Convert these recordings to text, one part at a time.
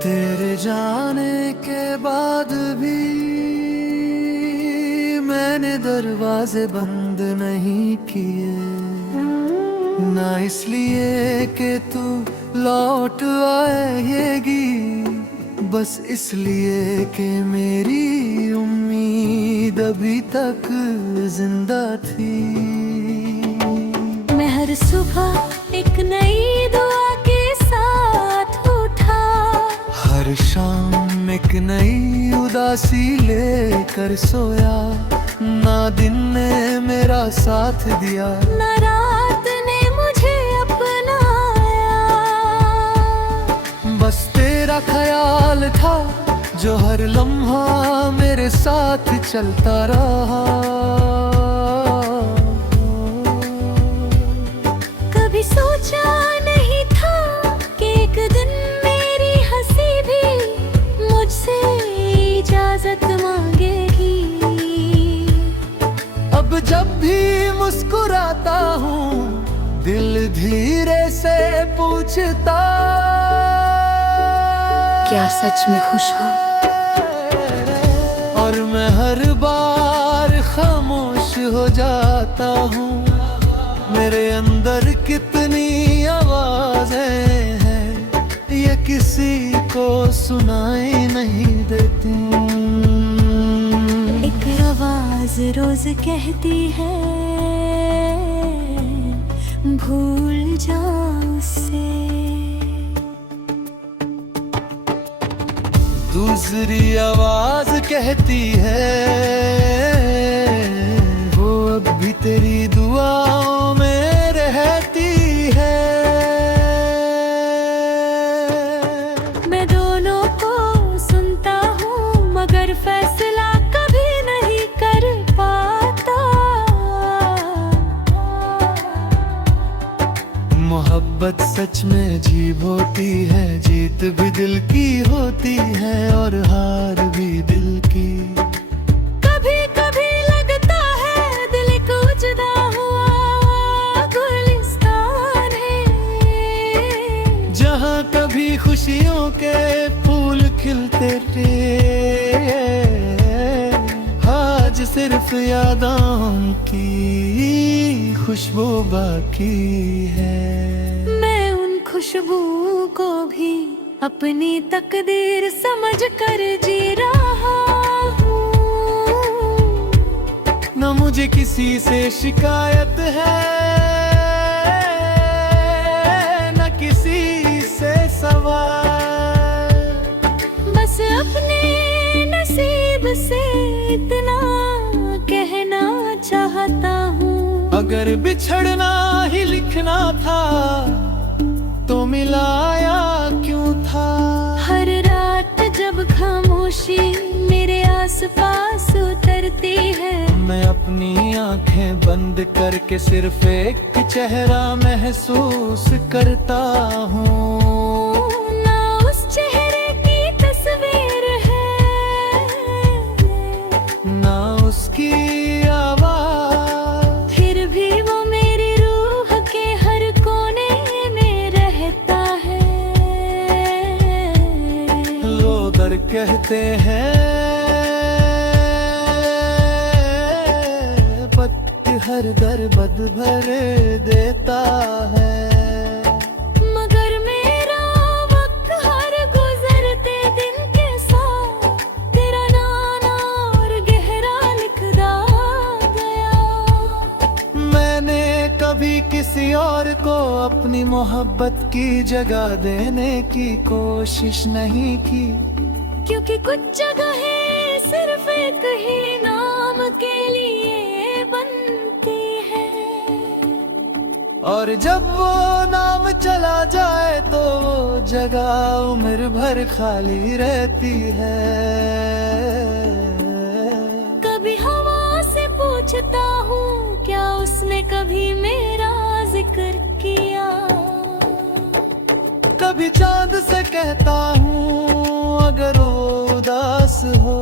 तेरे जाने के बाद भी मैंने दरवाजे बंद नहीं किए, ना इसलिए कि तू लौट आएगी, बस इसलिए कि मेरी उम्मीद अभी तक जिंदा थी। मैं हर सुबह एक नई दुआ के साथ उठा, हर शाम एक नई उदासी लेकर सोया। ना दिन ने मेरा साथ दिया, ना रात ने मुझे अपनाया, बस तेरा ख्याल था जो हर लम्हा मेरे साथ चलता रहा। कभी सोचा नहीं था कि एक दिन मेरी हंसी भी मुझसे इजाजत मांगेगी। अब जब भी मुस्कुराता हूँ दिल धीरे से पूछता, क्या सच में खुश हो? और मैं हर बार खामोश हो जाता हूँ। मेरे अंदर कितनी आवाजें हैं, ये किसी को सुनाई नहीं देती। एक आवाज रोज कहती है, भूल जाओ उससे। दूसरी आवाज कहती है, वो अब भी तेरी दुआओं में रहती है। मैं दोनों को सुनता हूँ मगर फैसला कभी नहीं कर पाता। मोहब्बत सच में अजीब होती है, जीत भी दिल की होती है और हार भी दिल की। कभी कभी लगता है दिल को जुदा हुआ गुलिस्तान है, जहाँ कभी खुशियों के फूल खिलते थे, आज सिर्फ यादों की खुशबू बाकी है। मैं उन खुशबू को भी अपनी तकदीर समझ कर जी रहा हूँ। न मुझे किसी से शिकायत है, न किसी से सवाल, बस अपने नसीब से इतना कहना चाहता हूँ। अगर बिछड़ना ही लिखना था तो मिलाया क्यों था। हर रात जब खामोशी मेरे आसपास उतरती है, मैं अपनी आंखें बंद करके सिर्फ एक चेहरा महसूस करता हूँ। ना उस चेहरे की तस्वीर है, ना उसकी आवाज, फिर भी वो मेरी रूह के हर कोने में रहता है। लोग कहते हैं पत्ती हर दर्द भर देता है, मगर मेरा वक्त हर गुजरते दिन के साथ तेरा नाम और गहरा लिखता गया। मैंने कभी किसी और को अपनी मोहब्बत की जगह देने की कोशिश नहीं की, क्योंकि कुछ जगहें सिर्फ एक ही नाम के लिए बनती है, और जब वो नाम चला जाए तो वो जगह उम्र भर खाली रहती है। कभी हवा से पूछता हूँ क्या उसने कभी मेरा जिक्र किया, कभी चांद से कहता हूँ अगर वो उदास हो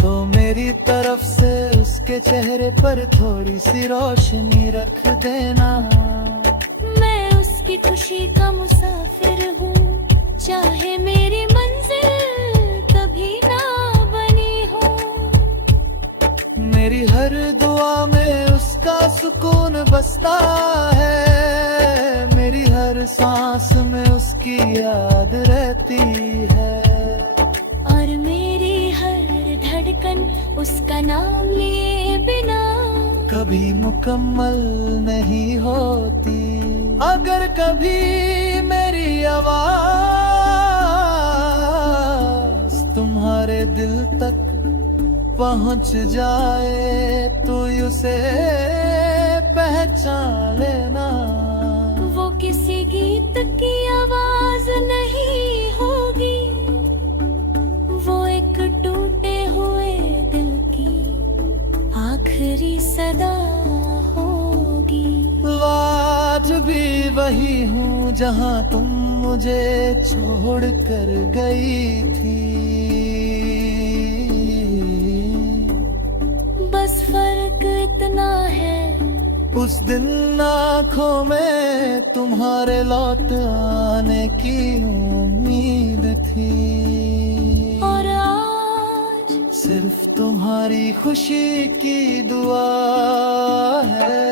तो मेरी तरफ से उसके चेहरे पर थोड़ी सी रोशनी रख देना। मैं उसकी खुशी का मुसाफिर हूँ, चाहे मेरी मन सुकून बसता है, मेरी हर सांस में उसकी याद रहती है। और मेरी हर धड़कन उसका नाम लिए बिना कभी मुकम्मल नहीं होती। अगर कभी मेरी आवाज तुम्हारे दिल तक पहुंच जाए तो उसे पहचान लेना। वो किसी गीत की आवाज नहीं होगी, वो एक टूटे हुए दिल की आखिरी सदा होगी। आज भी वही हूँ जहाँ तुम मुझे छोड़ कर गई थी। बस फर्क इतना है, उस दिन आँखों में तुम्हारे लौट आने की उम्मीद थी, और आज सिर्फ तुम्हारी खुशी की दुआ है।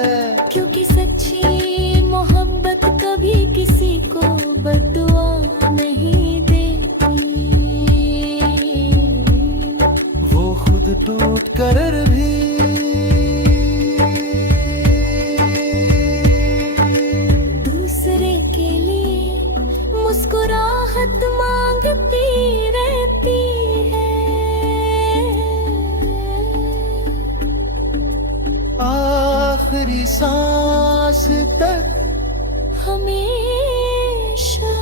क्योंकि सच्ची मोहब्बत कभी किसी को बद्दुआ नहीं देती। वो खुद टूट कर भी दूसरे के लिए मुस्कुराहट मांगती रहती है। आखिरी सांस तक हमेशा।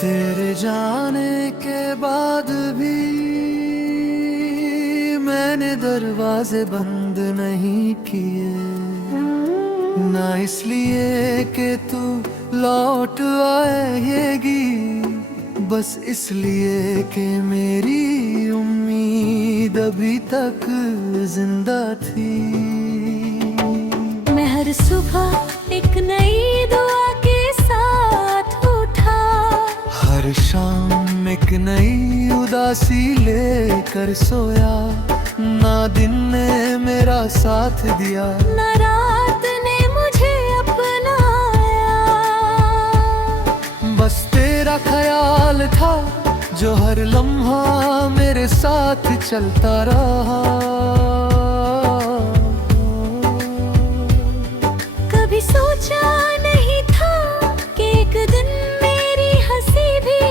तेरे जाने के बाद भी मैंने दरवाजे बंद नहीं किए, ना इसलिए कि तू लौट आएगी, बस इसलिए कि मेरी उम्मीद अभी तक जिंदा थी। मैं हर सुबह एक नई दुआ के साथ उठा, हर शाम एक नई उदासी लेकर सोया। ना दिन ने मेरा साथ दिया, न रात ने मुझे अपनाया। बस तेरा ख्याल था जो हर लम्हा मेरे साथ चलता रहा। कभी सोचा नहीं था कि एक दिन मेरी हंसी भी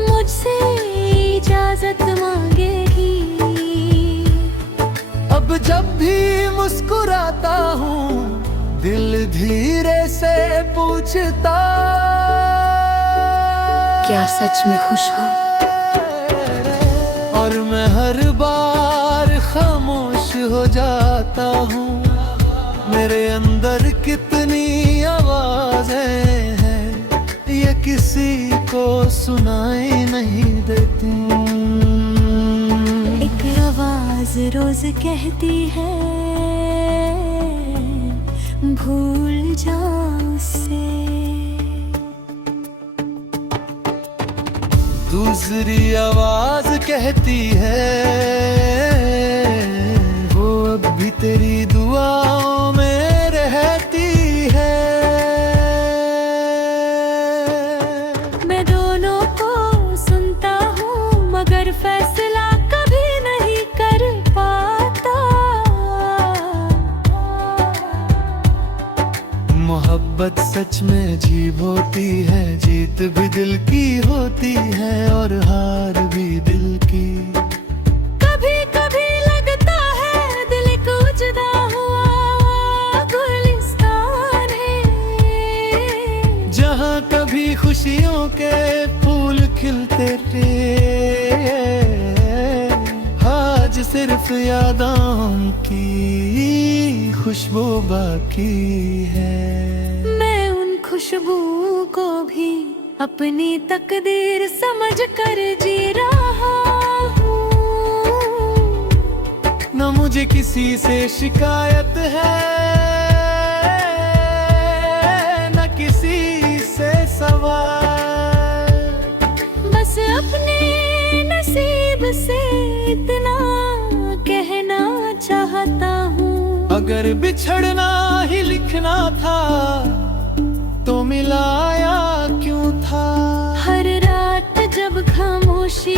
मुझसे इजाजत मांगेगी। अब जब भी मुस्कुराता हूँ दिल धीरे से पूछता, क्या सच में खुश हो? और मैं हर बार खामोश हो जाता हूँ। मेरे अंदर कितनी आवाजें हैं, ये किसी को सुनाई नहीं देती। एक आवाज रोज कहती है, भूल जाओ उसे। दूसरी आवाज कहती है, वो अब भी तेरी दुआओं में रहती है। मैं दोनों को सुनता हूँ मगर फैसला कभी नहीं कर पाता। मोहब्बत सच में अजीब होती है, जीत भी दिल की होती है और हार भी दिल की। कभी कभी लगता है दिल को जुदा हुआ गुलिस्तान है, जहाँ कभी खुशियों के फूल खिलते थे, आज सिर्फ यादों की खुशबू बाकी है। मैं उन खुशबू को भी अपनी तकदीर समझ कर जी रहा हूँ। न मुझे किसी से शिकायत है, न किसी से अगर बिछड़ना ही लिखना था तो मिलाया क्यों था। हर रात जब खामोशी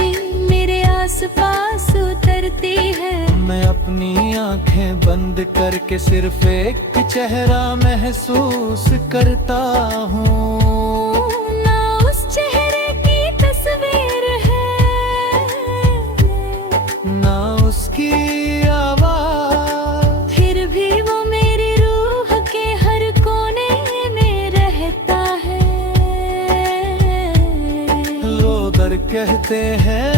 मेरे आसपास उतरती है, मैं अपनी आंखें बंद करके सिर्फ एक चेहरा महसूस करता हूँ। ना उस चेहरे की तस्वीर है, ना उसकी आवाज, फिर भी वो मेरी रूह के हर कोने में रहता है। लोग दर कहते हैं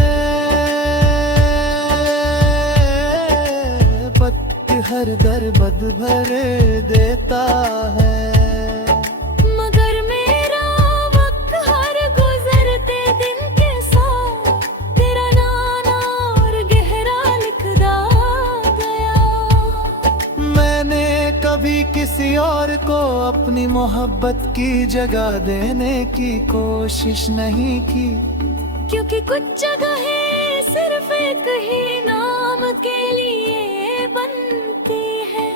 हर दर्द भर देता है, मगर मेरा वक्त हर गुजरते दिन के साथ तेरा नाम और गहरा लिखता गया। मैंने कभी किसी और को अपनी मोहब्बत की जगह देने की कोशिश नहीं की, क्योंकि कुछ जगहें सिर्फ एक ही नाम के लिए बनती है,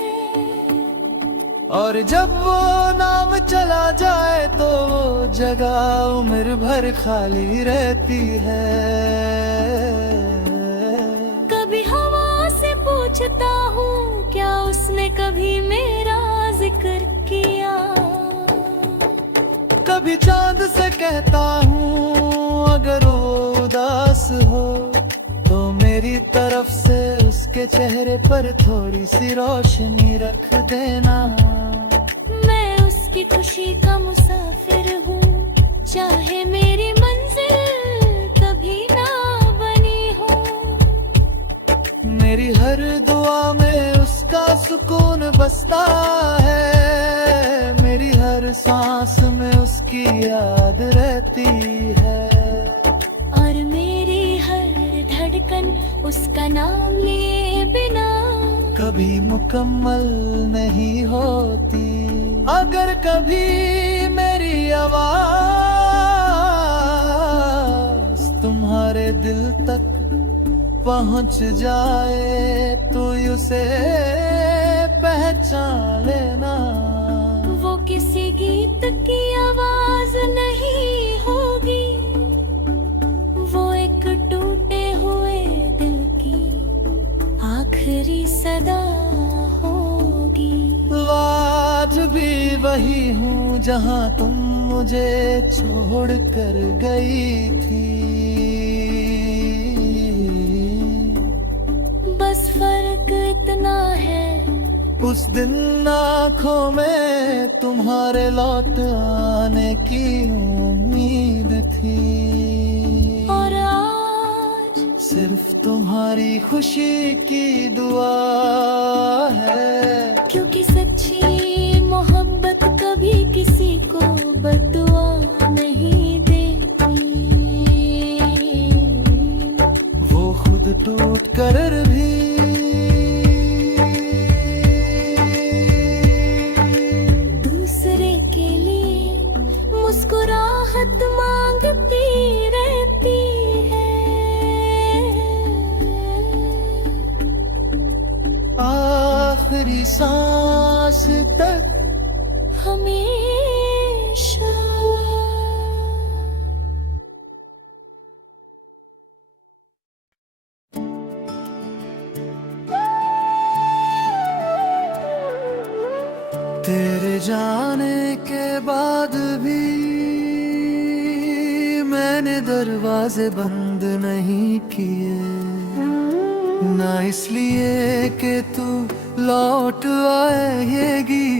और जब वो नाम चला जाए तो वो जगह उम्र भर खाली रहती है। कभी हवा से पूछता हूँ क्या उसने कभी मेरा जिक्र किया। कभी चांद से कहता हूँ अगर वो उदास हो तो मेरी तरफ से उसके चेहरे पर थोड़ी सी रोशनी रख देना। मैं उसकी खुशी का मुसाफिर हूँ, चाहे मेरी मंजिल कभी ना बनी हो। मेरी हर दुआ में उसका सुकून बसता है, मेरी हर सांस में उसकी याद रहती है, और मेरी हर धड़कन उसका नाम लिए बिना कभी मुकम्मल नहीं होती। अगर कभी मेरी आवाज तुम्हारे दिल तक पहुंच जाए तो उसे पहचान लेना। वो किसी गीत की आवाज नहीं होगी, वो एक टूटे हुए दिल की आखिरी सदा होगी। आज भी वही हूँ जहाँ तुम मुझे छोड़ कर गई थी, बस फर्क इतना है उस दिन आँखों में तुम्हारे लौट आने की उम्मीद थी, और आज सिर्फ तुम्हारी खुशी की दुआ है। क्योंकि सच्ची मोहब्बत कभी किसी को बद्दुआ नहीं देती, वो खुद टूट कर भी दूसरे के लिए मुस्कुराहट मांगती रहती है। आखिरी सांस तक हमेशा। तेरे जाने के बाद भी मैंने दरवाजे बंद नहीं किए, ना इसलिए कि तू लौट आएगी,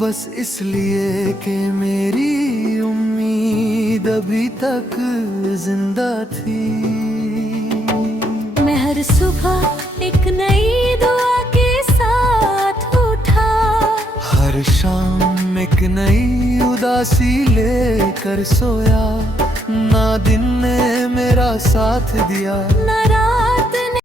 बस इसलिए कि मेरी उम्मीद अभी तक जिंदा थी। मैं हर सुबह एक नई दुआ के साथ उठा, हर शाम एक नई उदासी लेकर सोया, ना दिन ने मेरा साथ दिया, ना रात